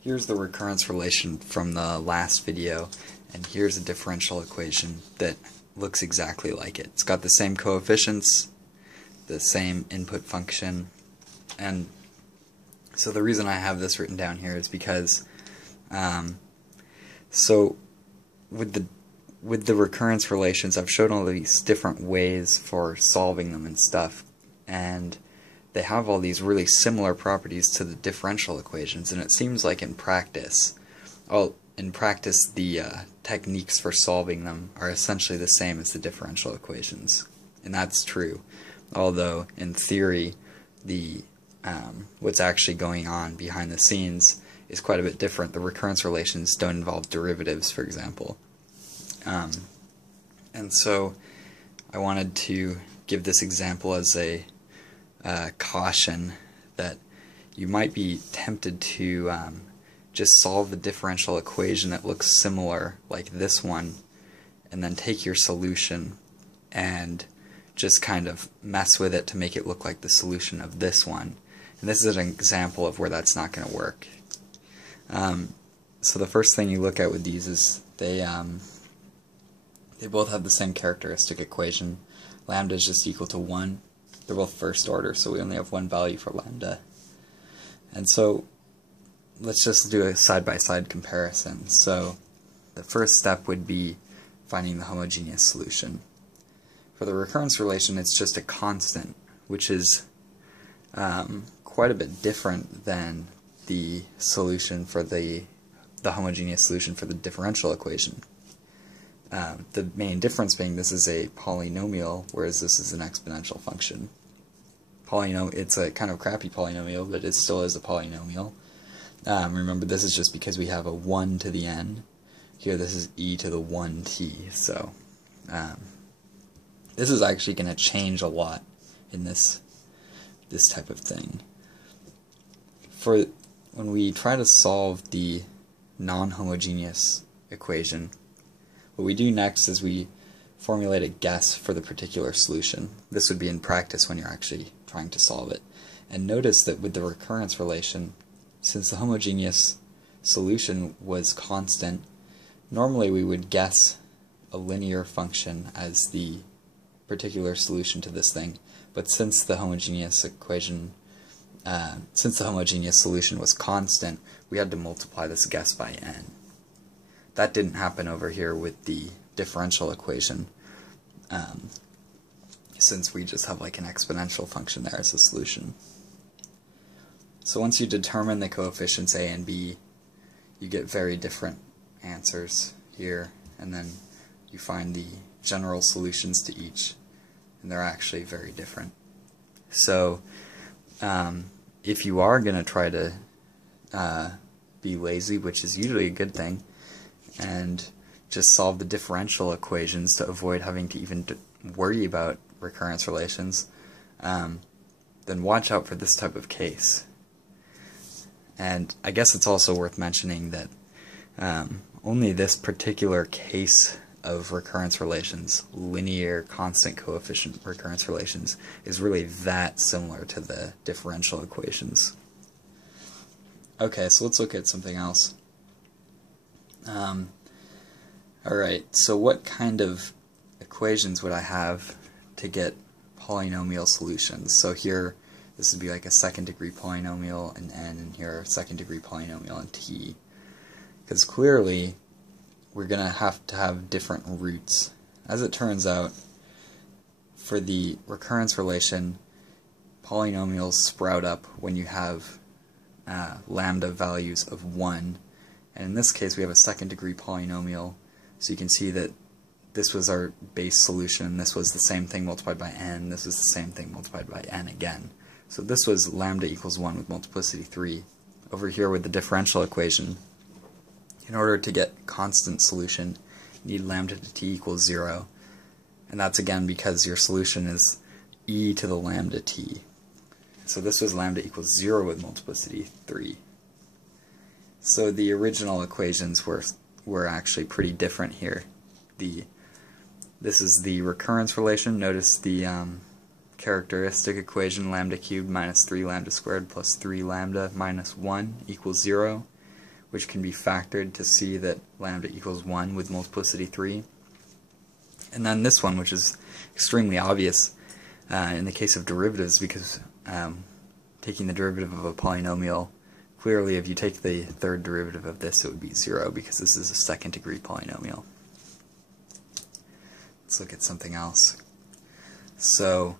Here's the recurrence relation from the last video, and here's a differential equation that looks exactly like it. It's got the same coefficients, the same input function, and so the reason I have this written down here is because so with the recurrence relations, I've shown all these different ways for solving them and stuff, and they have all these really similar properties to the differential equations, and it seems like in practice, the techniques for solving them are essentially the same as the differential equations, and that's true. Although in theory, the what's actually going on behind the scenes is quite a bit different. The recurrence relations don't involve derivatives, for example, and so I wanted to give this example as a caution that you might be tempted to just solve the differential equation that looks similar like this one, and then take your solution and just kind of mess with it to make it look like the solution of this one. And this is an example of where that's not going to work. So the first thing you look at with these is they both have the same characteristic equation. Lambda is just equal to 1. They're both first order, so we only have one value for lambda. And so let's just do a side-by-side comparison. So the first step would be finding the homogeneous solution. For the recurrence relation, it's just a constant, which is quite a bit different than the solution for the homogeneous solution for the differential equation. The main difference being this is a polynomial, whereas this is an exponential function. It's a kind of crappy polynomial, but it still is a polynomial. Remember, this is just because we have a 1 to the n. Here this is e to the 1t, so this is actually going to change a lot in this type of thing. For when we try to solve the non-homogeneous equation, what we do next is we formulate a guess for the particular solution. This would be in practice when you're actually trying to solve it. And notice that with the recurrence relation, since the homogeneous solution was constant, normally we would guess a linear function as the particular solution to this thing. But since the homogeneous solution was constant, we had to multiply this guess by n. That didn't happen over here with the differential equation, since we just have like an exponential function there as a solution. So once you determine the coefficients a and b, you get very different answers here, and then you find the general solutions to each, and they're actually very different. So if you are going to try to be lazy, which is usually a good thing, and just solve the differential equations to avoid having to even worry about recurrence relations, then watch out for this type of case. And I guess it's also worth mentioning that only this particular case of recurrence relations, linear constant coefficient recurrence relations, is really that similar to the differential equations. Okay, so let's look at something else. Alright, so what kind of equations would I have to get polynomial solutions? So here, this would be like a second degree polynomial in n, and here a second degree polynomial in t. Because clearly, we're going to have different roots. As it turns out, for the recurrence relation, polynomials sprout up when you have lambda values of 1. And in this case, we have a second degree polynomial, so you can see that this was our base solution, this was the same thing multiplied by n, this was the same thing multiplied by n again. So this was lambda equals 1 with multiplicity 3. Over here with the differential equation, in order to get constant solution, you need lambda to t equals 0. And that's again because your solution is e to the lambda t. So this was lambda equals 0 with multiplicity 3. So the original equations were actually pretty different here. This is the recurrence relation. Notice the characteristic equation, lambda cubed minus 3 lambda squared plus 3 lambda minus 1 equals 0. which can be factored to see that lambda equals 1 with multiplicity 3. And then this one, which is extremely obvious in the case of derivatives, because taking the derivative of a polynomial, clearly if you take the third derivative of this, it would be 0, because this is a second degree polynomial. Let's look at something else. So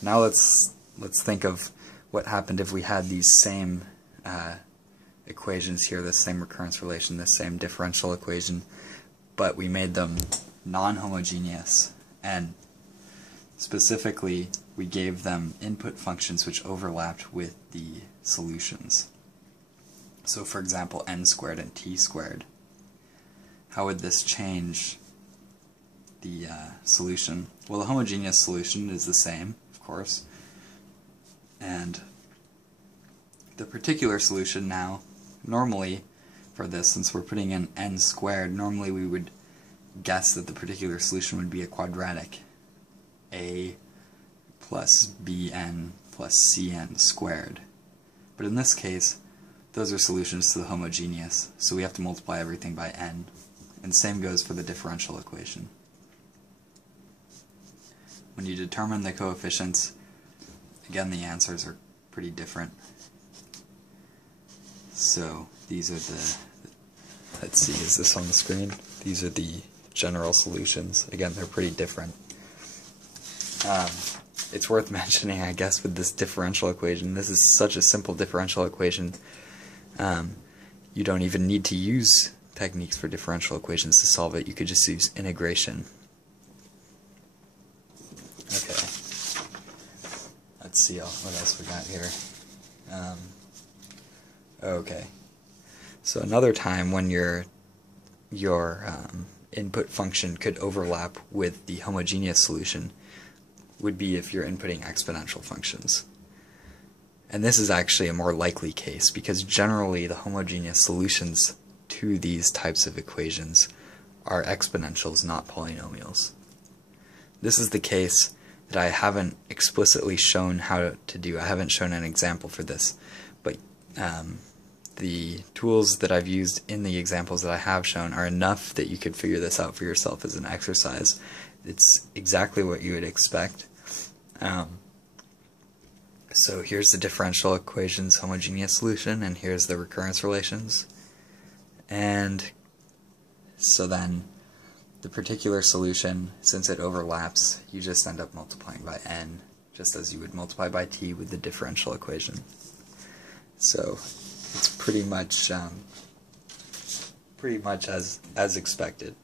now let's think of what happened if we had these same equations here, this same recurrence relation, this same differential equation, but we made them non-homogeneous, and specifically we gave them input functions which overlapped with the solutions. So for example, n squared and t squared. How would this change the solution? Well, the homogeneous solution is the same, of course, and the particular solution now, normally for this, since we're putting in n squared, normally we would guess that the particular solution would be a quadratic, a plus bn plus cn squared. But in this case, those are solutions to the homogeneous, so we have to multiply everything by n. And same goes for the differential equation. When you determine the coefficients, again, the answers are pretty different. So these are the, let's see, is this on the screen? These are the general solutions. Again, they're pretty different. It's worth mentioning, I guess, with this differential equation, this is such a simple differential equation, you don't even need to use techniques for differential equations to solve it. You could just use integration. Okay, let's see what else we got here. Okay, so another time when your input function could overlap with the homogeneous solution would be if you're inputting exponential functions. And this is actually a more likely case, because generally the homogeneous solutions to these types of equations are exponentials, not polynomials. This is the case that I haven't explicitly shown how to do. I haven't shown an example for this, but the tools that I've used in the examples that I have shown are enough that you could figure this out for yourself as an exercise. It's exactly what you would expect. So here's the differential equations homogeneous solution, and here's the recurrence relations. And so then the particular solution, since it overlaps, you just end up multiplying by n, just as you would multiply by t with the differential equation. So it's pretty much as expected.